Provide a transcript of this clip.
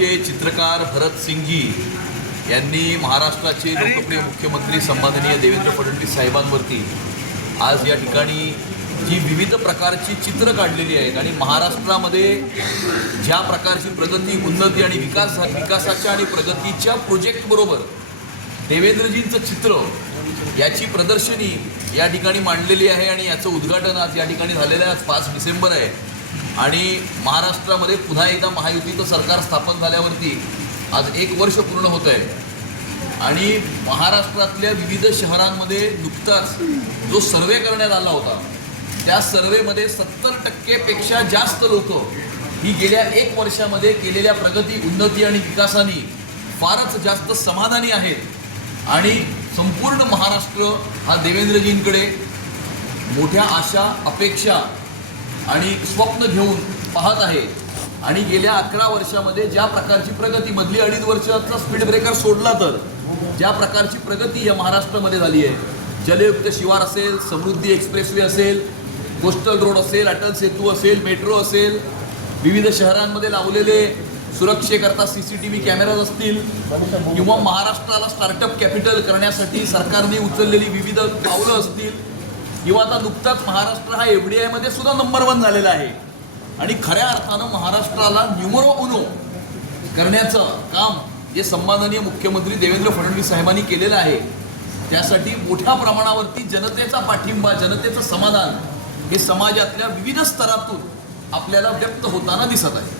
दिल्लीचे चित्रकार भरत सिंघजी यांनी महाराष्ट्राचे लोकप्रिय मुख्यमंत्री सन्माननीय देवेंद्र फडणवीस साहेबांवरती आज या ठिकाणी जी विविध प्रकारची चित्र काढलेली आहेत आणि महाराष्ट्रामध्ये ज्या प्रकारची प्रगती, उन्नती आणि विकासाच्या आणि प्रगतीच्या प्रोजेक्टबरोबर देवेंद्रजींचं चित्र याची प्रदर्शनी या ठिकाणी मांडलेली आहे आणि याचं उद्घाटन आज या ठिकाणी झालेलं आहे। आज 5 डिसेंबर आहे आणि महाराष्ट्रामध्ये पुन्हा एकदा महायुतीचं सरकार स्थापन झाल्यावरती आज 1 वर्ष पूर्ण होत आहे आणि महाराष्ट्रातल्या विविध शहरांमध्ये नुकताच जो सर्वे करण्यात आला होता त्या सर्वेमध्ये 70% पेक्षा जास्त लोक ही गेल्या 1 वर्षामध्ये केलेल्या प्रगती, उन्नती आणि विकासाने फारच जास्त समाधानी आहेत आणि संपूर्ण महाराष्ट्र हा देवेंद्रजींकडे मोठ्या आशा, अपेक्षा आणि स्वप्न घेऊन पाहत आहे आणि गेल्या 11 वर्षामध्ये ज्या प्रकारची प्रगती, मधली 2.5 वर्षाचा स्पीड ब्रेकर सोडला तर ज्या प्रकारची प्रगती या महाराष्ट्रामध्ये झाली आहे, जलयुक्त शिवार असेल, समृद्धी एक्सप्रेसवे असेल, कोस्टल रोड असेल, अटल सेतू असेल, मेट्रो असेल, विविध शहरांमध्ये लावलेले सुरक्षेकरता CCTV कॅमेराज असतील किंवा महाराष्ट्राला स्टार्टअप कॅपिटल करण्यासाठी सरकारने उचललेली विविध पावलं असतील किंवा आता नुकताच महाराष्ट्र हा FDI मध्ये सुद्धा नंबर 1 झालेला आहे आणि खऱ्या अर्थानं महाराष्ट्राला न्यूमरो उनो करण्याचं काम जे सन्माननीय मुख्यमंत्री देवेंद्र फडणवीस साहेबांनी केलेलं आहे त्यासाठी मोठ्या प्रमाणावरती जनतेचा पाठिंबा, जनतेचं समाधान हे समाजातल्या विविध स्तरातून आपल्याला व्यक्त होताना दिसत आहे।